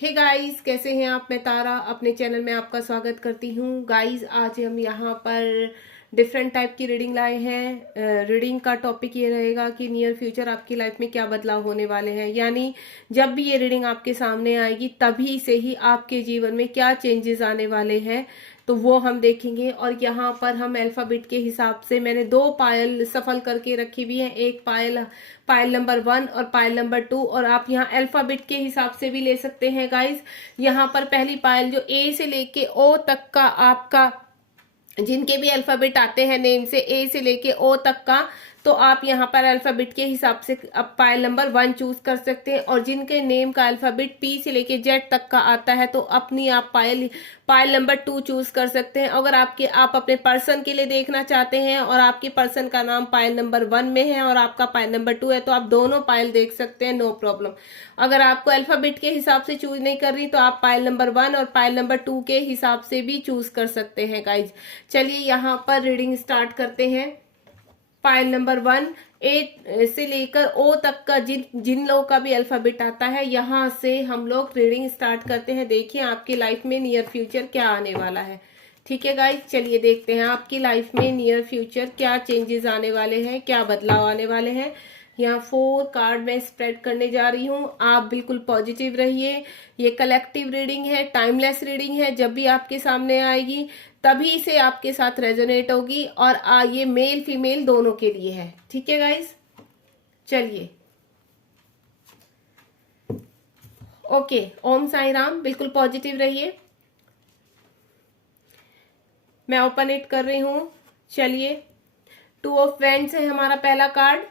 Hey guys, कैसे हैं आप। मैं तारा अपने चैनल में आपका स्वागत करती हूँ। गाइस, आज हम यहाँ पर डिफरेंट टाइप की रीडिंग लाए हैं। रीडिंग का टॉपिक ये रहेगा कि नियर फ्यूचर आपकी लाइफ में क्या बदलाव होने वाले हैं, यानी जब भी ये रीडिंग आपके सामने आएगी तभी से ही आपके जीवन में क्या चेंजेस आने वाले हैं, तो वो हम देखेंगे। और यहाँ पर हम अल्फाबेट के हिसाब से मैंने दो पायल सफल करके रखी हुई है, एक पायल पायल नंबर 1 और पायल नंबर 2, और आप यहाँ अल्फाबेट के हिसाब से भी ले सकते हैं गाइस। यहाँ पर पहली पायल जो ए से लेके ओ तक का आपका, जिनके भी अल्फाबेट आते हैं नेम से ए से लेके ओ तक का, तो आप यहाँ पर अल्फाबेट के हिसाब से अब पायल नंबर 1 चूज कर सकते हैं। और जिनके नेम का अल्फाबेट पी से लेके जेड तक का आता है तो अपनी आप पायल पायल नंबर 2 चूज कर सकते हैं। अगर आप अपने पर्सन के लिए देखना चाहते हैं और आपके पर्सन का नाम पायल नंबर 1 में है और आपका पायल नंबर 2 है, तो आप दोनों पायल देख सकते हैं, नो प्रॉब्लम। अगर आपको अल्फाबेट के हिसाब से चूज नहीं कर रही तो आप पायल नंबर 1 और पायल नंबर 2 के हिसाब से भी चूज कर सकते हैं गाइज। चलिए यहाँ पर रीडिंग स्टार्ट करते हैं। पायल नंबर 1 ए से लेकर ओ तक का जिन जिन लोगों का भी अल्फाबेट आता है, यहाँ से हम लोग रीडिंग स्टार्ट करते हैं। देखिए आपकी लाइफ में नियर फ्यूचर क्या आने वाला है। ठीक है गाइज, चलिए देखते हैं आपकी लाइफ में नियर फ्यूचर क्या चेंजेस आने वाले हैं, क्या बदलाव आने वाले हैं। यहाँ 4 कार्ड मैं स्प्रेड करने जा रही हूँ। आप बिल्कुल पॉजिटिव रहिए। ये कलेक्टिव रीडिंग है, टाइमलेस रीडिंग है। जब भी आपके सामने आएगी तभी से आपके साथ रेजोनेट होगी, और ये मेल फीमेल दोनों के लिए है। ठीक है गाइस, चलिए। ओके, ओम साई राम। बिल्कुल पॉजिटिव रहिए। मैं ओपन इट कर रही हूं। चलिए, 2 ऑफ वेंड्स है हमारा पहला कार्ड,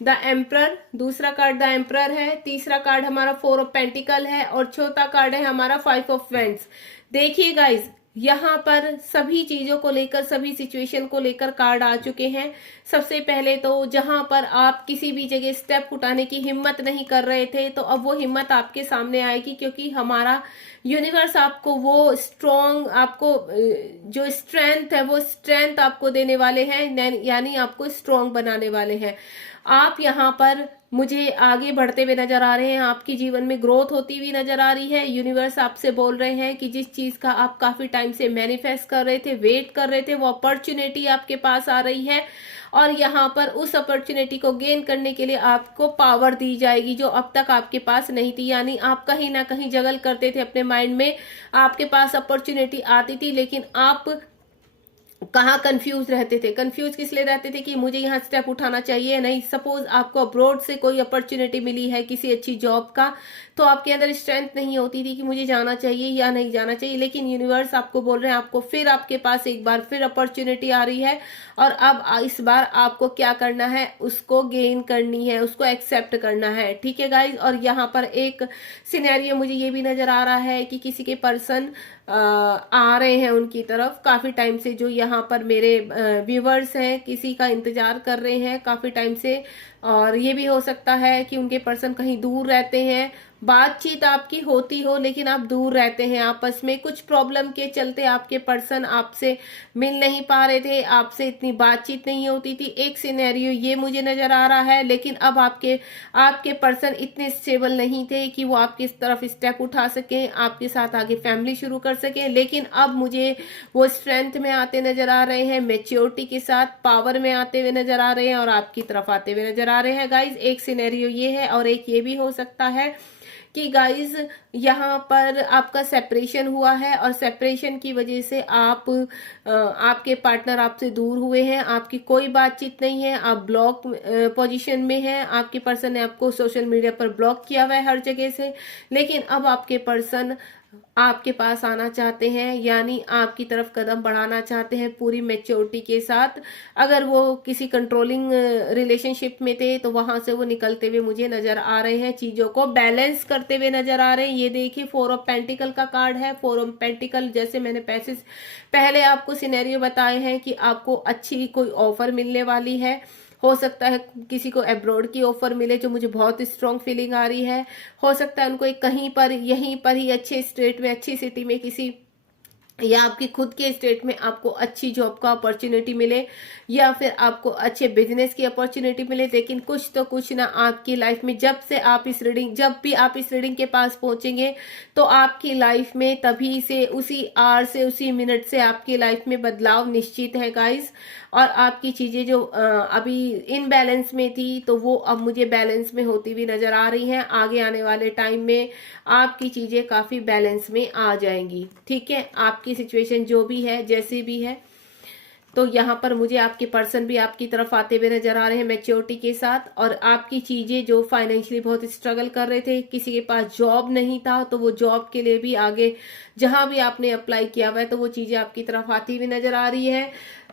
द एम्प्रर। दूसरा कार्ड द एम्प्रर है। तीसरा कार्ड हमारा 4 ऑफ पेंटिकल है, और चौथा कार्ड है हमारा 5 ऑफ वेंड्स। देखिए गाइज, यहाँ पर सभी चीजों को लेकर, सभी सिचुएशन को लेकर कार्ड आ चुके हैं। सबसे पहले तो जहां पर आप किसी भी जगह स्टेप उठाने की हिम्मत नहीं कर रहे थे, तो अब वो हिम्मत आपके सामने आएगी, क्योंकि हमारा यूनिवर्स आपको वो स्ट्रॉन्ग, आपको जो स्ट्रेंथ है वो स्ट्रेंथ आपको देने वाले हैं, यानी आपको स्ट्रॉन्ग बनाने वाले हैं। आप यहाँ पर मुझे आगे बढ़ते हुए नजर आ रहे हैं, आपकी जीवन में ग्रोथ होती हुई नजर आ रही है। यूनिवर्स आपसे बोल रहे हैं कि जिस चीज का आप काफी टाइम से मैनिफेस्ट कर रहे थे, वेट कर रहे थे, वो अपॉर्चुनिटी आपके पास आ रही है। और यहाँ पर उस अपॉर्चुनिटी को गेन करने के लिए आपको पावर दी जाएगी जो अब तक आपके पास नहीं थी। यानी आप कहीं ना कहीं जगल करते थे अपने माइंड में, आपके पास अपॉर्चुनिटी आती थी, लेकिन आप कहाँ कंफ्यूज रहते थे। कंफ्यूज किस लिए रहते थे कि मुझे यहाँ स्टेप उठाना चाहिए नहीं। सपोज आपको अब्रॉड से कोई अपॉर्चुनिटी मिली है किसी अच्छी जॉब का, तो आपके अंदर स्ट्रेंथ नहीं होती थी कि मुझे जाना चाहिए या नहीं जाना चाहिए, लेकिन यूनिवर्स आपको बोल रहे हैं, आपको फिर आपके पास एक बार फिर अपॉर्चुनिटी आ रही है, और अब इस बार आपको क्या करना है, उसको गेन करनी है, उसको एक्सेप्ट करना है। ठीक है गाइज, और यहाँ पर एक सिनेरियो मुझे ये भी नजर आ रहा है कि किसी के पर्सन आ रहे हैं उनकी तरफ काफी टाइम से, जो यहाँ पर मेरे व्यूवर्स हैं, किसी का इंतजार कर रहे हैं काफी टाइम से। और ये भी हो सकता है कि उनके पर्सन कहीं दूर रहते हैं, बातचीत आपकी होती हो लेकिन आप दूर रहते हैं आपस में। कुछ प्रॉब्लम के चलते आपके पर्सन आपसे मिल नहीं पा रहे थे, आपसे इतनी बातचीत नहीं होती थी। एक सिनेरियो ये मुझे नजर आ रहा है, लेकिन अब आपके आपके पर्सन इतने स्टेबल नहीं थे कि वो आपकी तरफ स्टेप उठा सकें, आपके साथ आगे फैमिली शुरू कर सकें। लेकिन अब मुझे वो स्ट्रेंथ में आते नजर आ रहे हैं, मेच्योरिटी के साथ पावर में आते हुए नजर आ रहे हैं, और आपकी तरफ आते हुए नजर आ रहे हैं गाइज। एक सिनेरियो ये है, और एक ये भी हो सकता है कि गाइज यहाँ पर आपका सेपरेशन हुआ है, और सेपरेशन की वजह से आपके पार्टनर आपसे दूर हुए हैं, आपकी कोई बातचीत नहीं है, आप ब्लॉक पोजीशन में हैं। आपके पर्सन ने आपको सोशल मीडिया पर ब्लॉक किया हुआ है हर जगह से, लेकिन अब आपके पर्सन आपके पास आना चाहते हैं, यानी आपकी तरफ कदम बढ़ाना चाहते हैं पूरी मेच्योरिटी के साथ। अगर वो किसी कंट्रोलिंग रिलेशनशिप में थे तो वहां से वो निकलते हुए मुझे नजर आ रहे हैं, चीजों को बैलेंस करते हुए नजर आ रहे हैं। ये देखिए 4 ऑफ पेंटिकल का कार्ड है। 4 ऑफ पेंटिकल, जैसे मैंने पहले आपको सिनेरियो बताए हैं कि आपको अच्छी कोई ऑफर मिलने वाली है। हो सकता है किसी को अब्रॉड की ऑफर मिले, जो मुझे बहुत स्ट्रॉन्ग फीलिंग आ रही है। हो सकता है उनको एक कहीं पर, यहीं पर ही अच्छे स्टेट में, अच्छी सिटी में किसी या आपकी खुद के स्टेट में आपको अच्छी जॉब का अपॉर्चुनिटी मिले या फिर आपको अच्छे बिजनेस की अपॉर्चुनिटी मिले, लेकिन कुछ तो कुछ ना आपकी लाइफ में जब भी आप इस रीडिंग के पास पहुंचेंगे तो आपकी लाइफ में तभी से उसी आवर से उसी मिनट से आपकी लाइफ में बदलाव निश्चित है गाइस। और आपकी चीजें जो अभी इनबैलेंस में थी तो वो अब मुझे बैलेंस में होती हुई नजर आ रही हैं। आगे आने वाले टाइम में आपकी चीजें काफी बैलेंस में आ जाएंगी। ठीक है, आपकी सिचुएशन जो भी है जैसी भी है, तो यहाँ पर मुझे आपके पर्सन भी आपकी तरफ आते हुए नजर आ रहे हैं मैच्योरिटी के साथ। और आपकी चीजें जो फाइनेंशियली बहुत स्ट्रगल कर रहे थे, किसी के पास जॉब नहीं था, तो वो जॉब के लिए भी आगे जहां भी आपने अप्लाई किया हुआ है तो वो चीजें आपकी तरफ आती हुई नजर आ रही है।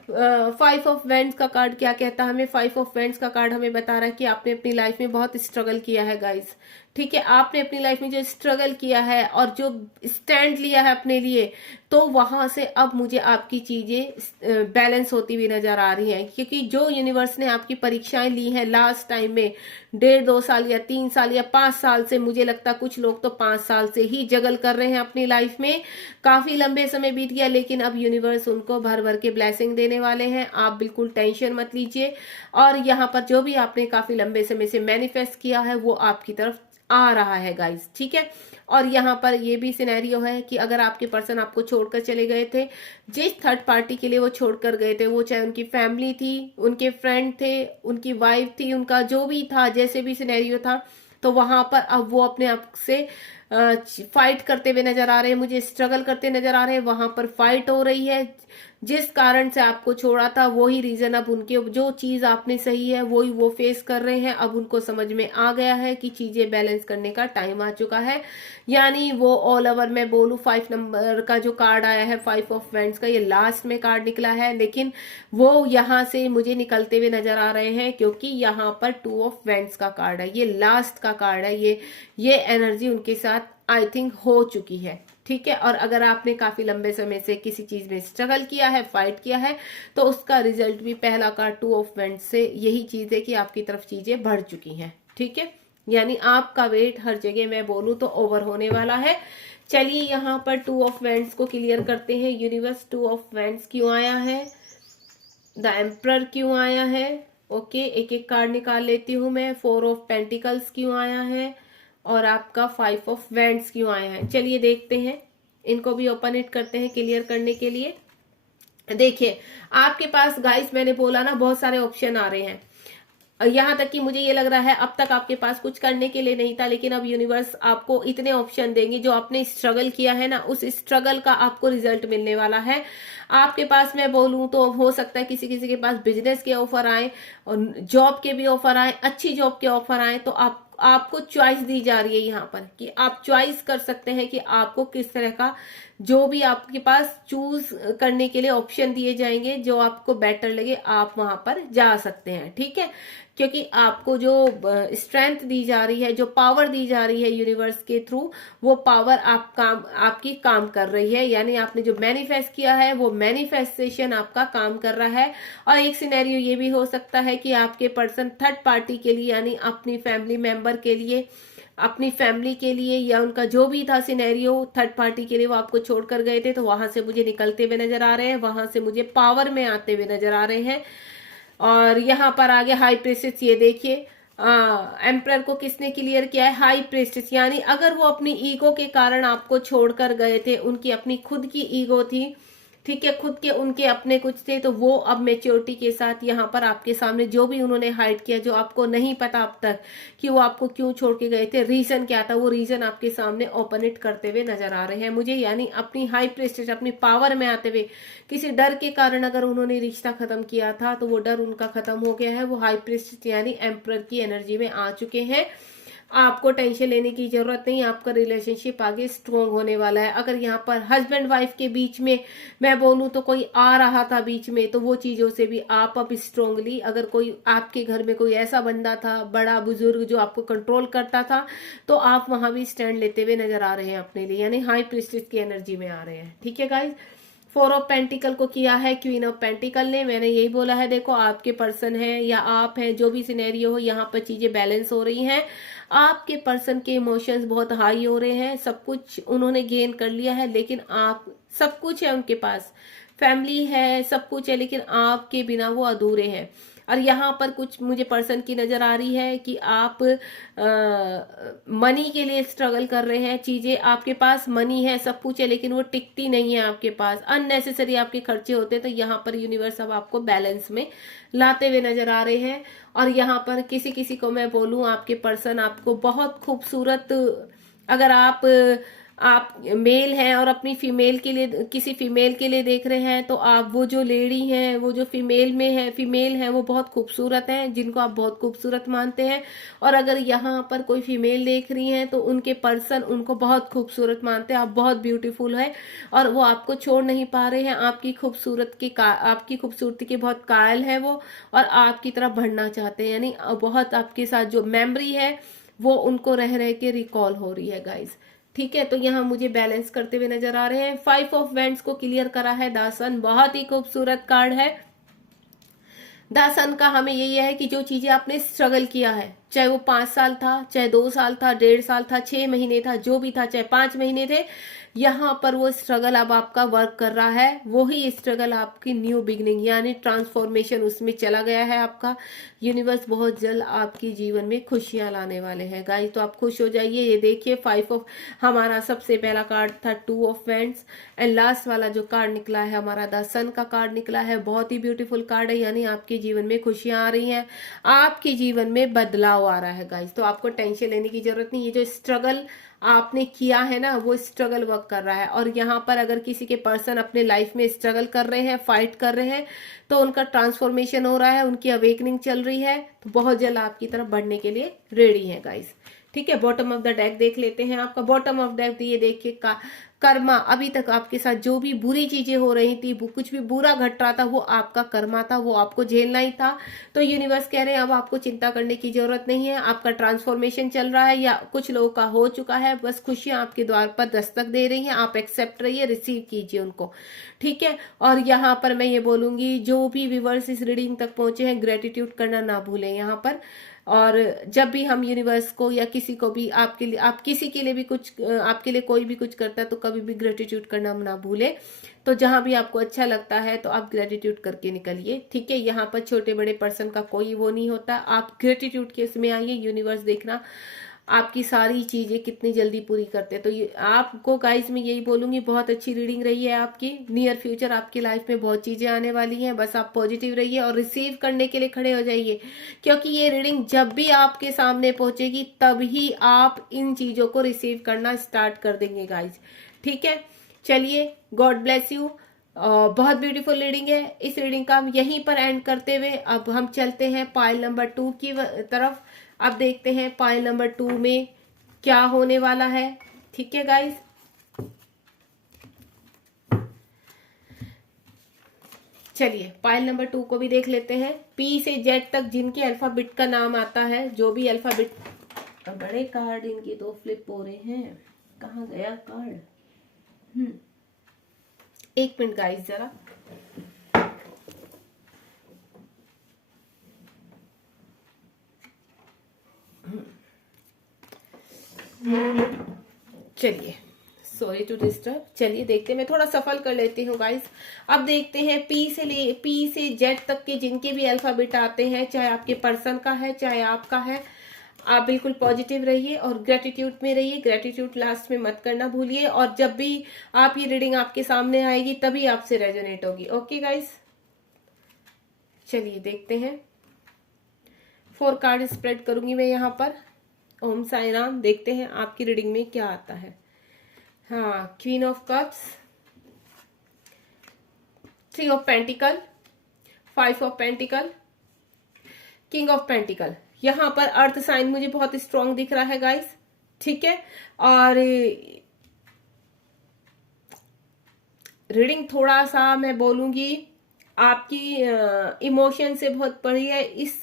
5 ऑफ वेंड्स का कार्ड क्या कहता है हमें? 5 ऑफ वेंड्स का कार्ड हमें बता रहा है कि आपने अपनी लाइफ में बहुत स्ट्रगल किया है गाइस। ठीक है, आपने अपनी लाइफ में जो स्ट्रगल किया है और जो स्टैंड लिया है अपने लिए, तो वहां से अब मुझे आपकी चीजें बैलेंस होती हुई नजर आ रही हैं। क्योंकि जो यूनिवर्स ने आपकी परीक्षाएं ली हैं लास्ट टाइम में 1.5-2 साल या 3 साल या 5 साल से, मुझे लगता कुछ लोग तो 5 साल से ही जगल कर रहे हैं अपनी लाइफ में, काफी लंबे समय बीत गया, लेकिन अब यूनिवर्स उनको भर भर के ब्लेसिंग देने वाले हैं। आप बिल्कुल टेंशन मत लीजिए। और यहाँ पर जो भी आपने काफी लंबे समय से मैनिफेस्ट किया है वो आपकी तरफ आ रहा है गाइस। ठीक है, और यहाँ पर ये भी सिनेरियो है कि अगर आपके पर्सन आपको छोड़कर चले गए थे, जिस थर्ड पार्टी के लिए वो छोड़कर गए थे, वो चाहे उनकी फैमिली थी, उनके फ्रेंड थे, उनकी वाइफ थी, उनका जो भी था, जैसे भी सिनेरियो था, तो वहां पर अब वो अपने आप से फाइट करते हुए नजर आ रहे हैं, मुझे स्ट्रगल करते नजर आ रहे हैं। वहां पर फाइट हो रही है, जिस कारण से आपको छोड़ा था वही रीजन अब उनके, जो चीज आपने सही है वही वो फेस कर रहे हैं। अब उनको समझ में आ गया है कि चीजें बैलेंस करने का टाइम आ चुका है। यानी वो ऑल ओवर मैं बोलूं 5 नंबर का जो कार्ड आया है 5 ऑफ वेंड्स का, ये लास्ट में कार्ड निकला है, लेकिन वो यहाँ से मुझे निकलते हुए नजर आ रहे हैं क्योंकि यहाँ पर 2 ऑफ वेंड्स का कार्ड है, ये लास्ट का कार्ड है। ये एनर्जी उनके साथ आई थिंक हो चुकी है। ठीक है, और अगर आपने काफी लंबे समय से किसी चीज में स्ट्रगल किया है, फाइट किया है, तो उसका रिजल्ट भी पहला कार्ड 2 ऑफ वेंड्स से यही चीज है कि आपकी तरफ चीजें बढ़ चुकी हैं। ठीक है, यानी आपका वेट हर जगह मैं बोलूं तो ओवर होने वाला है। चलिए यहाँ पर 2 ऑफ वेंड्स को क्लियर करते हैं। यूनिवर्स 2 ऑफ वेंड्स क्यों आया है, द एम्परर क्यों आया है, ओके एक एक कार्ड निकाल लेती हूँ मैं। 4 ऑफ पेंटिकल्स क्यों आया है और आपका 5 ऑफ वेंड्स क्यों आया है। चलिए देखते हैं, इनको भी ओपन इट करते हैं क्लियर करने के लिए। देखिए आपके पास गाइस, मैंने बोला ना बहुत सारे ऑप्शन आ रहे हैं, यहाँ तक कि मुझे ये लग रहा है अब तक आपके पास कुछ करने के लिए नहीं था, लेकिन अब यूनिवर्स आपको इतने ऑप्शन देंगे, जो आपने स्ट्रगल किया है ना उस स्ट्रगल का आपको रिजल्ट मिलने वाला है। आपके पास मैं बोलूं तो हो सकता है किसी किसी के पास बिजनेस के ऑफर आए और जॉब के भी ऑफर आए, अच्छी जॉब के ऑफर आए, तो आपको चॉइस दी जा रही है यहाँ पर कि आप चॉइस कर सकते हैं कि आपको किस तरह का, जो भी आपके पास चूज करने के लिए ऑप्शन दिए जाएंगे, जो आपको बेटर लगे आप वहां पर जा सकते हैं। ठीक है, क्योंकि आपको जो स्ट्रेंथ दी जा रही है, जो पावर दी जा रही है यूनिवर्स के थ्रू, वो पावर आपकी काम कर रही है। यानी आपने जो मैनिफेस्ट किया है वो मैनिफेस्टेशन आपका काम कर रहा है। और एक सिनेरियो ये भी हो सकता है कि आपके पर्सन थर्ड पार्टी के लिए, यानी अपनी फैमिली मेंबर के लिए, अपनी फैमिली के लिए, या उनका जो भी था सिनेरियो थर्ड पार्टी के लिए, वो आपको छोड़कर गए थे, तो वहां से मुझे निकलते हुए नजर आ रहे हैं, वहां से मुझे पावर में आते हुए नजर आ रहे हैं। और यहाँ पर आगे हाई प्रेस्टिस, ये देखिए एम्परर को किसने क्लियर किया है, हाई प्रेस्टिस। यानी अगर वो अपनी ईगो के कारण आपको छोड़कर गए थे, उनकी अपनी खुद की ईगो थी, ठीक है, खुद के उनके अपने कुछ थे, तो वो अब मेच्योरिटी के साथ यहाँ पर आपके सामने जो भी उन्होंने हाइड किया, जो आपको नहीं पता अब तक कि वो आपको क्यों छोड़ के गए थे, रीजन क्या था, वो रीजन आपके सामने ओपन इट करते हुए नजर आ रहे हैं मुझे। यानी अपनी हाई प्रेस्टिज, अपनी पावर में आते हुए, किसी डर के कारण अगर उन्होंने रिश्ता खत्म किया था तो वो डर उनका खत्म हो गया है, वो हाई प्रेस्टिज यानी एम्परर की एनर्जी में आ चुके हैं। आपको टेंशन लेने की जरूरत नहीं, आपका रिलेशनशिप आगे स्ट्रोंग होने वाला है। अगर यहाँ पर हस्बैंड वाइफ के बीच में मैं बोलूं तो कोई आ रहा था बीच में, तो वो चीजों से भी आप अब स्ट्रोंगली, अगर कोई आपके घर में कोई ऐसा बंदा था, बड़ा बुजुर्ग जो आपको कंट्रोल करता था, तो आप वहां भी स्टैंड लेते हुए नजर आ रहे हैं अपने लिए, यानी हाई प्रिस्टिस की एनर्जी में आ रहे हैं। ठीक है गाइज, 4 ऑफ पेंटिकल को किया है क्वीन ऑफ पेंटिकल ने। मैंने यही बोला है, देखो आपके पर्सन है या आप हैं, जो भी सिनेरियो हो, यहाँ पर चीजें बैलेंस हो रही हैं। आपके पर्सन के इमोशंस बहुत हाई हो रहे हैं, सब कुछ उन्होंने गेन कर लिया है, लेकिन आप, सब कुछ है उनके पास, फैमिली है, सब कुछ है, लेकिन आपके बिना वो अधूरे हैं। और यहाँ पर कुछ मुझे पर्सन की नजर आ रही है कि आप मनी के लिए स्ट्रगल कर रहे हैं। चीजें आपके पास, मनी है, सब कुछ है, लेकिन वो टिकती नहीं है आपके पास, अननेसेसरी आपके खर्चे होते हैं। तो यहाँ पर यूनिवर्स अब आपको बैलेंस में लाते हुए नजर आ रहे हैं। और यहाँ पर किसी किसी को मैं बोलूं, आपके पर्सन आपको बहुत खूबसूरत, अगर आप मेल हैं और अपनी फीमेल के लिए, किसी फीमेल के लिए देख रहे हैं, तो आप, वो जो लेडी हैं, वो जो फीमेल में है, फीमेल है, वो बहुत खूबसूरत हैं, जिनको आप बहुत खूबसूरत मानते हैं। और अगर यहाँ पर कोई फीमेल देख रही हैं, तो उनके पर्सन उनको बहुत खूबसूरत मानते हैं, आप बहुत ब्यूटीफुल है, और वो आपको छोड़ नहीं पा रहे हैं। आपकी खूबसूरती के बहुत कायल है वो, और आपकी तरफ बढ़ना चाहते हैं, यानी बहुत आपके साथ जो मेमोरी है वो उनको रह रह के रिकॉल हो रही है गाइज। ठीक है, तो यहाँ मुझे बैलेंस करते हुए नजर आ रहे हैं। 5 ऑफ वेंट्स को क्लियर करा है द सन, बहुत ही खूबसूरत कार्ड है। द सन का हमें यही है कि जो चीजें आपने स्ट्रगल किया है, चाहे वो 5 साल था, चाहे 2 साल था, 1.5 साल था, 6 महीने था, जो भी था, चाहे 5 महीने थे, यहाँ पर वो स्ट्रगल अब आपका वर्क कर रहा है। वही स्ट्रगल आपकी न्यू बिगनिंग यानी ट्रांसफॉर्मेशन उसमें चला गया है आपका। यूनिवर्स बहुत जल्द आपके जीवन में खुशियां लाने वाले हैं गाइस, तो आप खुश हो जाइए। ये देखिए 5 ऑफ, हमारा सबसे पहला कार्ड था 2 ऑफ वेंट्स, एंड लास्ट वाला जो कार्ड निकला है हमारा द सन का कार्ड निकला है। बहुत ही ब्यूटीफुल कार्ड है, यानी आपके जीवन में खुशियां आ रही हैं, आपके जीवन में बदलाव आ रहा है गाइस। तो आपको टेंशन लेने की जरूरत नहीं, ये जो स्ट्रगल आपने किया है ना, वो स्ट्रगल वर्क कर रहा है। और यहाँ पर अगर किसी के पर्सन अपने लाइफ में स्ट्रगल कर रहे हैं, फाइट कर रहे हैं, तो उनका ट्रांसफॉर्मेशन हो रहा है, उनकी अवेकनिंग चल रही है, तो बहुत जल्द आपकी तरफ बढ़ने के लिए रेडी है गाइस। ठीक है, बॉटम ऑफ द डेक देख लेते हैं। आपका बॉटम ऑफ डेक ये देखिए, कर्मा, अभी तक आपके साथ जो भी बुरी चीजें हो रही थी, कुछ भी बुरा घट रहा था, वो आपका कर्मा था, वो आपको झेलना ही था। तो यूनिवर्स कह रहे हैं अब आपको चिंता करने की जरूरत नहीं है, आपका ट्रांसफॉर्मेशन चल रहा है, या कुछ लोगों का हो चुका है, बस खुशियां आपके द्वार पर दस्तक दे रही हैं, आप एक्सेप्ट रहिए, रिसीव कीजिए उनको। ठीक है, और यहाँ पर मैं ये बोलूंगी, जो भी व्यूअर्स इस रीडिंग तक पहुंचे हैं, ग्रेटिट्यूड करना ना भूलें यहाँ पर। और जब भी हम यूनिवर्स को या किसी को भी, आपके लिए, आप किसी के लिए भी कुछ, आपके लिए कोई भी कुछ करता है, तो कभी भी ग्रेटिट्यूड करना ना भूले। तो जहां भी आपको अच्छा लगता है तो आप ग्रेटिट्यूड करके निकलिए। ठीक है, यहाँ पर छोटे बड़े पर्सन का कोई वो नहीं होता, आप ग्रेटिट्यूड के इसमें आइए। यूनिवर्स देखना आपकी सारी चीजें कितनी जल्दी पूरी करते हैं। तो ये आपको गाइस मैं यही बोलूंगी, बहुत अच्छी रीडिंग रही है आपकी। नियर फ्यूचर आपकी लाइफ में बहुत चीजें आने वाली हैं, बस आप पॉजिटिव रहिए और रिसीव करने के लिए खड़े हो जाइए, क्योंकि ये रीडिंग जब भी आपके सामने पहुंचेगी तभी आप इन चीजों को रिसीव करना स्टार्ट कर देंगे गाइस। ठीक है, चलिए, गॉड ब्लेस यू। बहुत ब्यूटीफुल रीडिंग है। इस रीडिंग का हम यहीं पर एंड करते हुए अब हम चलते हैं पाइल नंबर 2 की तरफ। अब देखते हैं पाइल नंबर 2 में क्या होने वाला है। ठीक है गाइस, चलिए पाइल नंबर 2 को भी देख लेते हैं। पी से जेड तक जिनके अल्फाबेट का नाम आता है, जो भी अल्फाबेट, बड़े कार्ड इनके 2 फ्लिप हो रहे हैं, कहाँ गया कार्ड? एक मिनट गाइस जरा। चलिए, सॉरी टू डिस्टर्ब। चलिए देखते हैं, मैं थोड़ा सफल कर लेती हूँ गाइस। अब देखते हैं पी से जेड तक के जिनके भी अल्फाबेट आते हैं, चाहे आपके पर्सन का है चाहे आपका है, आप बिल्कुल पॉजिटिव रहिए और ग्रेटिट्यूड में रहिए। ग्रेटिट्यूड लास्ट में मत करना भूलिए, और जब भी आप ये रीडिंग आपके सामने आएगी तभी आपसे रेजोनेट होगी। ओके गाइस, चलिए देखते हैं। 4 कार्ड स्प्रेड करूंगी मैं यहाँ पर। ओम साई राम। देखते हैं आपकी रीडिंग में क्या आता है। हाँ, queen of cups, 3 of pentacle, 5 of pentacle, king of pentacle. यहाँ पर अर्थ साइन मुझे बहुत स्ट्रांग दिख रहा है गाइस। ठीक है, और रीडिंग थोड़ा सा मैं बोलूंगी आपकी इमोशन से बहुत पड़ी है। इस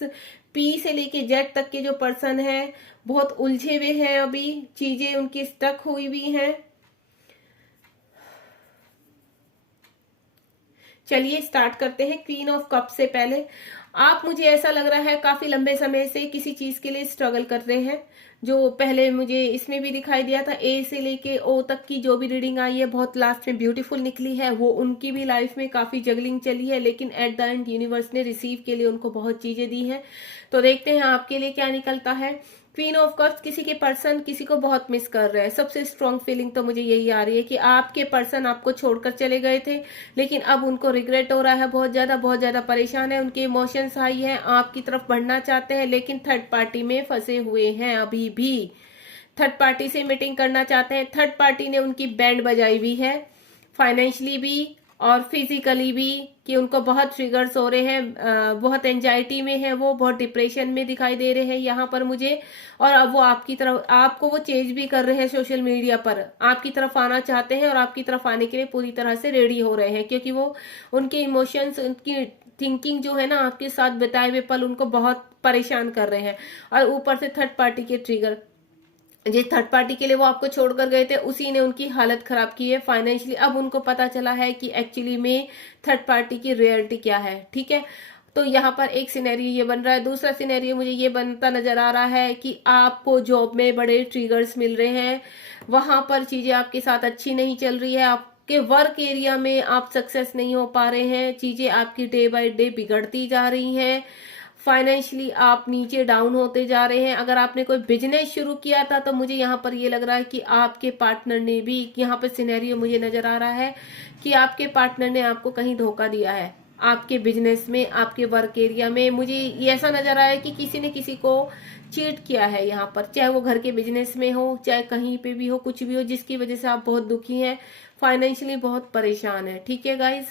पी से लेके जेड तक के जो पर्सन है बहुत उलझे हुए हैं, अभी चीजें उनकी स्टक हुई हुई हैं। चलिए स्टार्ट करते हैं। क्वीन ऑफ कप से पहले आप, मुझे ऐसा लग रहा है काफी लंबे समय से किसी चीज के लिए स्ट्रगल कर रहे हैं। जो पहले मुझे इसमें भी दिखाई दिया था, ए से लेके ओ तक की जो भी रीडिंग आई है बहुत लास्ट में ब्यूटीफुल निकली है। वो उनकी भी लाइफ में काफी जगलिंग चली है, लेकिन एट द एंड यूनिवर्स ने रिसीव के लिए उनको बहुत चीजें दी हैं। तो देखते हैं आपके लिए क्या निकलता है। क्वीन ऑफ कप्स, किसी के पर्सन किसी को बहुत मिस कर रहे हैं। सबसे स्ट्रॉन्ग फीलिंग तो मुझे यही आ रही है कि आपके पर्सन आपको छोड़कर चले गए थे, लेकिन अब उनको रिग्रेट हो रहा है, बहुत ज्यादा परेशान है, उनके इमोशंस हाई हैं, आपकी तरफ बढ़ना चाहते हैं, लेकिन थर्ड पार्टी में फंसे हुए हैं अभी भी। थर्ड पार्टी से मीटिंग करना चाहते हैं। थर्ड पार्टी ने उनकी बैंड बजाई हुई है, फाइनेंशियली भी और फिजिकली भी, कि उनको बहुत ट्रिगर्स हो रहे हैं, बहुत एंजाइटी में है, वो बहुत डिप्रेशन में दिखाई दे रहे हैं यहाँ पर मुझे। और अब वो आपकी तरफ, आपको वो चेंज भी कर रहे हैं सोशल मीडिया पर, आपकी तरफ आना चाहते हैं और आपकी तरफ आने के लिए पूरी तरह से रेडी हो रहे हैं, क्योंकि वो उनके इमोशंस, उनकी थिंकिंग जो है ना, आपके साथ बिताए हुए पल उनको बहुत परेशान कर रहे हैं। और ऊपर से थर्ड पार्टी के ट्रिगर, जिस थर्ड पार्टी के लिए वो आपको छोड़कर गए थे उसी ने उनकी हालत खराब की है फाइनेंशियली। अब उनको पता चला है कि एक्चुअली में थर्ड पार्टी की रियलिटी क्या है। ठीक है, तो यहाँ पर एक सिनेरियो ये बन रहा है। दूसरा सिनेरियो मुझे ये बनता नजर आ रहा है कि आपको जॉब में बड़े ट्रिगर्स मिल रहे हैं, वहां पर चीजें आपके साथ अच्छी नहीं चल रही है, आपके वर्क एरिया में आप सक्सेस नहीं हो पा रहे हैं, चीजें आपकी डे बाय डे बिगड़ती जा रही हैं, फाइनेंशियली आप नीचे डाउन होते जा रहे हैं। अगर आपने कोई बिजनेस शुरू किया था तो मुझे यहाँ पर ये लग रहा है कि आपके पार्टनर ने भी, यहाँ पर सिनेरियो मुझे नजर आ रहा है कि आपके पार्टनर ने आपको कहीं धोखा दिया है, आपके बिजनेस में, आपके वर्क एरिया में। मुझे ये ऐसा नजर आ रहा है कि किसी ने किसी को चीट किया है यहाँ पर, चाहे वो घर के बिजनेस में हो, चाहे कहीं पे भी हो, कुछ भी हो, जिसकी वजह से आप बहुत दुखी हैं, फाइनेंशियली बहुत परेशान है। ठीक है गाइज,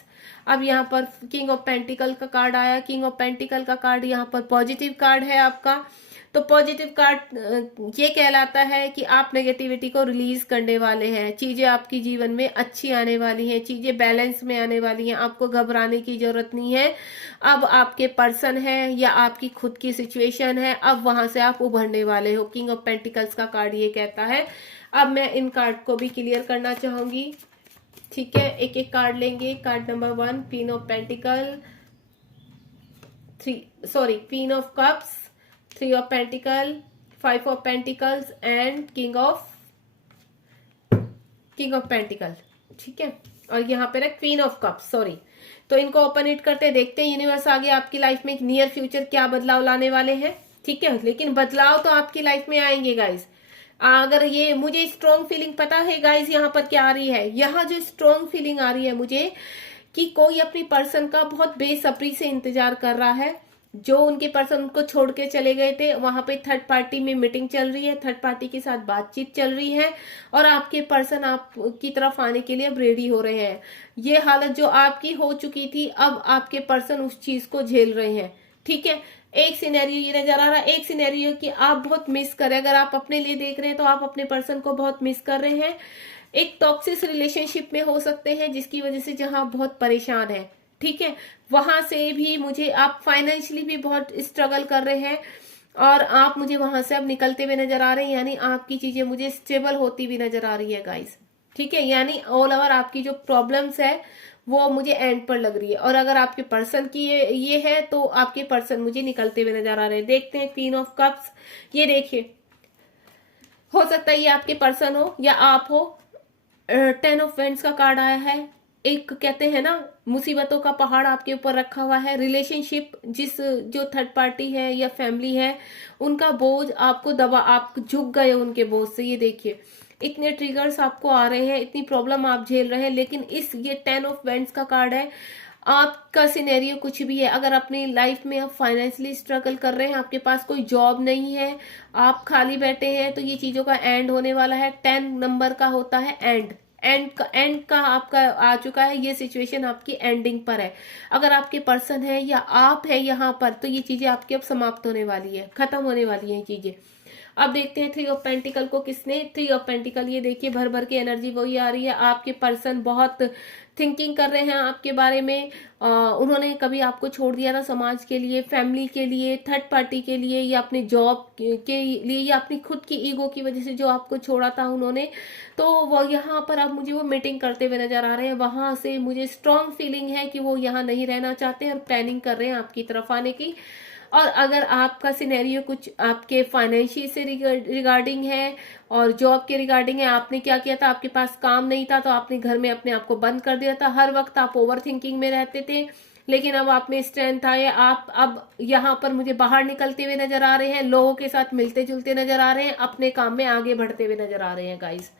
अब यहाँ पर किंग ऑफ पेंटिकल का कार्ड आया। किंग ऑफ पेंटिकल का कार्ड यहाँ पर पॉजिटिव कार्ड है आपका। तो पॉजिटिव कार्ड ये कहलाता है कि आप नेगेटिविटी को रिलीज करने वाले हैं, चीजें आपकी जीवन में अच्छी आने वाली हैं, चीजें बैलेंस में आने वाली हैं, आपको घबराने की जरूरत नहीं है। अब आपके पर्सन है या आपकी खुद की सिचुएशन है, अब वहां से आप उभरने वाले हो। किंग ऑफ पेंटिकल्स का कार्ड ये कहता है। अब मैं इन कार्ड को भी क्लियर करना चाहूंगी। ठीक है, एक एक कार्ड लेंगे। Card number 1, queen of pentacle, queen of cups, 3 of pentacle, 5 of pentacles and king of pentacle. ठीक है, और यहाँ पे ना क्वीन ऑफ कप्स, सॉरी। तो इनको ओपन इट करते देखते हैं यूनिवर्स आगे आपकी लाइफ में एक नियर फ्यूचर क्या बदलाव लाने वाले हैं। ठीक है, लेकिन बदलाव तो आपकी लाइफ में आएंगे गाइज। अगर ये मुझे स्ट्रॉन्ग फीलिंग पता है गाइज, यहाँ पर क्या आ रही है, यहाँ जो स्ट्रॉन्ग फीलिंग आ रही है मुझे कि कोई अपनी पर्सन का बहुत बेसब्री से इंतजार कर रहा है। जो उनके पर्सन उनको छोड़ के चले गए थे, वहां पे थर्ड पार्टी में मीटिंग चल रही है, थर्ड पार्टी के साथ बातचीत चल रही है और आपके पर्सन आपकी तरफ आने के लिए अब रेडी हो रहे हैं। ये हालत जो आपकी हो चुकी थी, अब आपके पर्सन उस चीज को झेल रहे हैं। ठीक है, एक सिनेरियो ये नजर आ रहा है, एक सिनेरियो कि आप बहुत मिस कर रहे हैं। अगर आप अपने लिए देख रहे हैं तो आप अपने पर्सन को बहुत मिस कर रहे हैं। एक टॉक्सिक रिलेशनशिप में हो सकते हैं जिसकी वजह से जहां बहुत परेशान है। ठीक है, वहां से भी मुझे आप फाइनेंशियली भी बहुत स्ट्रगल कर रहे हैं और आप मुझे वहां से अब निकलते हुए नजर आ रहे हैं, यानी आपकी चीजें मुझे स्टेबल होती हुई नजर आ रही है गाइस। ठीक है, यानी ऑल ओवर आपकी जो प्रॉब्लम्स है वो मुझे एंड पर लग रही है। और अगर आपके पर्सन की ये है तो आपके पर्सन मुझे निकलते हुए नजर आ रहे हैं। देखते हैं क्वीन ऑफ कप्स, ये देखिए, हो सकता है ये आपके पर्सन हो या आप हो। 10 ऑफ वेंट्स का कार्ड आया है। एक कहते हैं ना, मुसीबतों का पहाड़ आपके ऊपर रखा हुआ है। रिलेशनशिप जो थर्ड पार्टी है या फैमिली है, उनका बोझ आपको दबा, आप झुक गए उनके बोझ से। ये देखिए, इतने ट्रिगर्स आपको आ रहे हैं, इतनी प्रॉब्लम आप झेल रहे हैं, लेकिन ये 10 ऑफ वेंट्स का कार्ड है। आपका सिनेरियो कुछ भी है, अगर अपनी लाइफ में आप फाइनेंशियली स्ट्रगल कर रहे हैं, आपके पास कोई जॉब नहीं है, आप खाली बैठे हैं, तो ये चीजों का एंड होने वाला है। 10 नंबर का होता है एंड का आपका आ चुका है। ये सिचुएशन आपकी एंडिंग पर है। अगर आपके पर्सन है या आप है यहाँ पर, तो ये चीजें आपकी अब समाप्त होने वाली है, खत्म होने वाली है चीजें। अब देखते हैं 3 ऑफ पेंटिकल को किसने। 3 ऑफ पेंटिकल, ये देखिए भर भर के एनर्जी वही आ रही है। आपके पर्सन बहुत थिंकिंग कर रहे हैं आपके बारे में। उन्होंने कभी आपको छोड़ दिया था समाज के लिए, फैमिली के लिए, थर्ड पार्टी के लिए, या अपने जॉब के लिए, या अपनी खुद की ईगो की वजह से जो आपको छोड़ा था उन्होंने। तो वो यहाँ पर अब मुझे वो मीटिंग करते हुए नजर आ रहे हैं। वहां से मुझे स्ट्रॉन्ग फीलिंग है कि वो यहाँ नहीं रहना चाहते और प्लानिंग कर रहे हैं आपकी तरफ आने की। और अगर आपका सिनेरियो कुछ आपके फाइनेंशियल से रिगार्डिंग है और जॉब के रिगार्डिंग है, आपने क्या किया था, आपके पास काम नहीं था तो आपने घर में अपने आप को बंद कर दिया था, हर वक्त आप ओवर थिंकिंग में रहते थे, लेकिन अब आप में स्ट्रेंथ आए, आप अब यहाँ पर मुझे बाहर निकलते हुए नजर आ रहे हैं, लोगों के साथ मिलते जुलते नजर आ रहे हैं, अपने काम में आगे बढ़ते हुए नजर आ रहे हैं guys.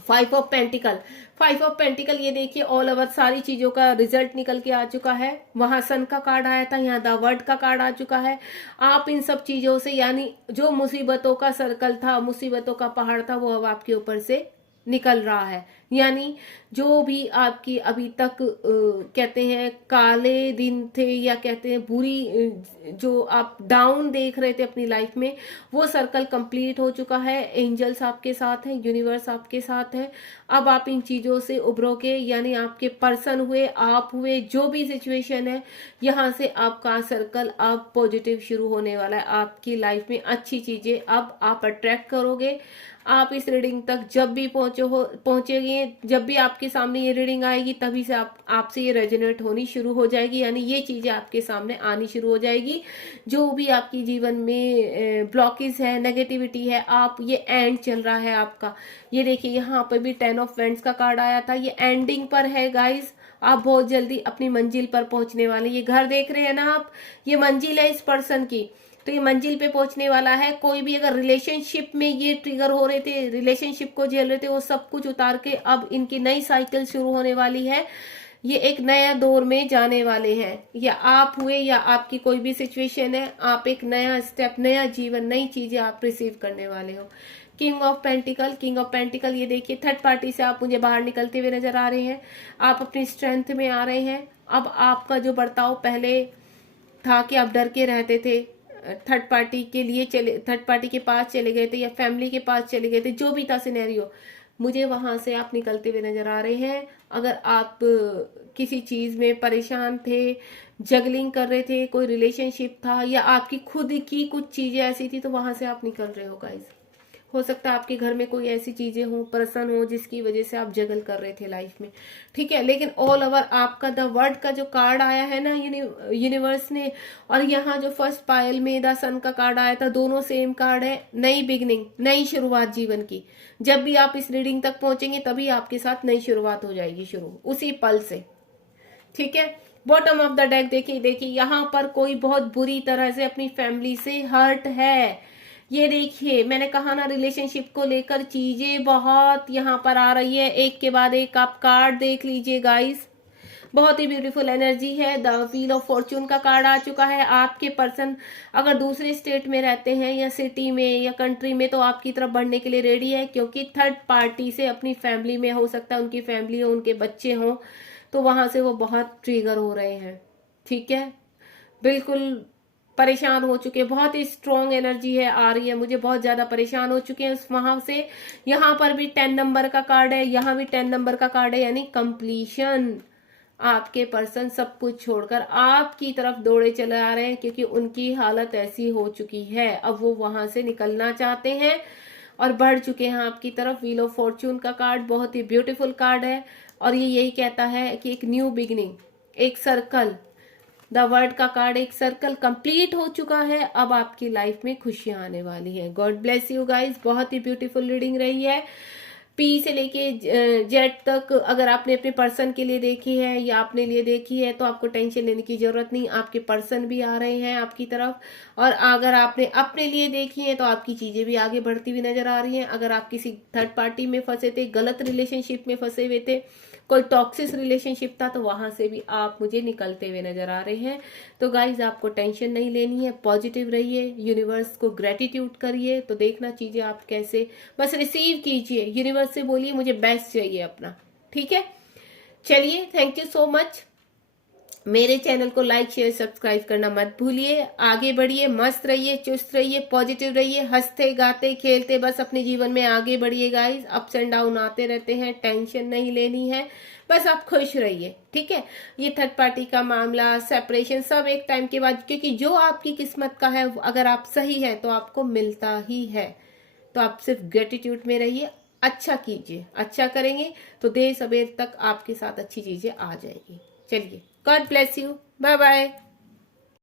5 of pentacle, 5 of pentacle, ये देखिए ऑल ओवर सारी चीजों का रिजल्ट निकल के आ चुका है। वहां सन का कार्ड आया था, यहाँ द वर्ड का कार्ड आ चुका है। आप इन सब चीजों से, यानी जो मुसीबतों का सर्कल था, मुसीबतों का पहाड़ था, वो अब आपके ऊपर से निकल रहा है। यानी जो भी आपकी अभी तक कहते हैं काले दिन थे, या कहते हैं बुरी जो आप डाउन देख रहे थे अपनी लाइफ में, वो सर्कल कंप्लीट हो चुका है। एंजल्स आपके साथ हैं, यूनिवर्स आपके साथ है। अब आप इन चीजों से उभरोगे, यानी आपके पर्सन हुए, आप हुए, जो भी सिचुएशन है, यहाँ से आपका सर्कल अब पॉजिटिव शुरू होने वाला है। आपकी लाइफ में अच्छी चीजें अब आप अट्रैक्ट करोगे। आप इस रीडिंग तक जब भी पहुंचेंगे, जब भी आपके सामने ये रीडिंग आएगी, तभी से आपसे ये रेजोनेट होनी शुरू हो जाएगी, यानी ये चीजें आपके सामने आनी शुरू हो जाएगी। जो भी आपकी जीवन में ब्लॉकेज है, नेगेटिविटी है, आप ये एंड चल रहा है आपका। ये देखिए यहाँ पर भी 10 ऑफ वेंड्स का कार्ड आया था, ये एंडिंग पर है गाइस। आप बहुत जल्दी अपनी मंजिल पर पहुंचने वाले। ये घर देख रहे हैं ना आप, ये मंजिल है इस पर्सन की, तो ये मंजिल पे पहुंचने वाला है। कोई भी अगर रिलेशनशिप में ये ट्रिगर हो रहे थे, रिलेशनशिप को झेल रहे थे, वो सब कुछ उतार के अब इनकी नई साइकिल शुरू होने वाली है। ये एक नया दौर में जाने वाले हैं। या आप हुए या आपकी कोई भी सिचुएशन है, आप एक नया स्टेप, नया जीवन, नई चीजें आप रिसीव करने वाले हो। King of pentacle, king of pentacle, ये देखिए थर्ड पार्टी से आप मुझे बाहर निकलते हुए नजर आ रहे हैं। आप अपनी स्ट्रेंथ में आ रहे हैं। अब आपका जो बर्ताव पहले था कि आप डर के रहते थे, थर्ड पार्टी के लिए चले, थर्ड पार्टी के पास चले गए थे या फैमिली के पास चले गए थे, जो भी था सिनेरियो, मुझे वहां से आप निकलते हुए नजर आ रहे हैं। अगर आप किसी चीज में परेशान थे, जगलिंग कर रहे थे, कोई रिलेशनशिप था या आपकी खुद की कुछ चीजें ऐसी थी, तो वहां से आप निकल रहे हो गाइस। हो सकता है आपके घर में कोई ऐसी चीजें हो, पर्सन हो, जिसकी वजह से आप जगल कर रहे थे लाइफ में, ठीक है। लेकिन ऑल ओवर आपका द वर्ड का जो कार्ड आया है ना यूनिवर्स ने, और यहाँ जो फर्स्ट पायल में द सन का कार्ड आया था, दोनों सेम कार्ड है। नई बिगनिंग, नई शुरुआत जीवन की। जब भी आप इस रीडिंग तक पहुंचेंगे, तभी आपके साथ नई शुरुआत हो जाएगी शुरू, उसी पल से, ठीक है। बॉटम ऑफ द डेक देखिए, देखिए यहाँ पर कोई बहुत बुरी तरह से अपनी फैमिली से हर्ट है। ये देखिए, मैंने कहा ना रिलेशनशिप को लेकर चीजें बहुत यहाँ पर आ रही है। एक के बाद एक आप कार्ड देख लीजिए गाइस, बहुत ही ब्यूटीफुल एनर्जी है। द व्हील ऑफ फॉर्चून का कार्ड आ चुका है। आपके पर्सन अगर दूसरे स्टेट में रहते हैं या सिटी में या कंट्री में, तो आपकी तरफ बढ़ने के लिए रेडी है, क्योंकि थर्ड पार्टी से अपनी फैमिली में, हो सकता है उनकी फैमिली हो, उनके बच्चे हों, तो वहां से वो बहुत ट्रिगर हो रहे हैं, ठीक है। बिल्कुल परेशान हो चुके, बहुत ही स्ट्रॉन्ग एनर्जी है आ रही है, मुझे बहुत ज्यादा परेशान हो चुके हैं वहां से। यहाँ पर भी 10 नंबर का कार्ड है, यहाँ भी 10 नंबर का कार्ड है, यानी कंप्लीशन। आपके पर्सन सब कुछ छोड़कर आपकी तरफ दौड़े चले आ रहे हैं, क्योंकि उनकी हालत ऐसी हो चुकी है, अब वो वहां से निकलना चाहते हैं और बढ़ चुके हैं आपकी तरफ। व्हील ऑफ फॉर्चून का कार्ड बहुत ही ब्यूटीफुल कार्ड है, और ये यही कहता है कि एक न्यू बिगिनिंग, एक सर्कल, द वर्ड का कार्ड, एक सर्कल कंप्लीट हो चुका है। अब आपकी लाइफ में खुशियां आने वाली है। गॉड ब्लेस यू गाइस, बहुत ही ब्यूटीफुल रीडिंग रही है। पी से लेके जेड तक अगर आपने अपने पर्सन के लिए देखी है या अपने लिए देखी है, तो आपको टेंशन लेने की जरूरत नहीं, आपके पर्सन भी आ रहे हैं आपकी तरफ। और अगर आपने अपने लिए देखी है, तो आपकी चीजें भी आगे बढ़ती हुई नजर आ रही हैं। अगर आप किसी थर्ड पार्टी में फंसे थे, गलत रिलेशनशिप में फंसे हुए थे, कोई टॉक्सिक रिलेशनशिप था, तो वहां से भी आप मुझे निकलते हुए नजर आ रहे हैं। तो गाइज आपको टेंशन नहीं लेनी है, पॉजिटिव रहिए, यूनिवर्स को ग्रेटिट्यूड करिए, तो देखना चीजें आप कैसे, बस रिसीव कीजिए, यूनिवर्स से बोलिए मुझे बेस्ट चाहिए अपना, ठीक है। चलिए, थैंक यू सो मच। मेरे चैनल को लाइक शेयर सब्सक्राइब करना मत भूलिए। आगे बढ़िए, मस्त रहिए, चुस्त रहिए, पॉजिटिव रहिए, हंसते गाते खेलते बस अपने जीवन में आगे बढ़िए गाइस। अप्स एंड डाउन आते रहते हैं, टेंशन नहीं लेनी है, बस आप खुश रहिए, ठीक है। ये थर्ड पार्टी का मामला, सेपरेशन, सब एक टाइम के बाद, क्योंकि जो आपकी किस्मत का है, अगर आप सही है तो आपको मिलता ही है। तो आप सिर्फ ग्रेटिट्यूड में रहिए, अच्छा कीजिए, अच्छा करेंगे तो देर सवेर तक आपके साथ अच्छी चीजें आ जाएगी। चलिए, God bless you, bye bye.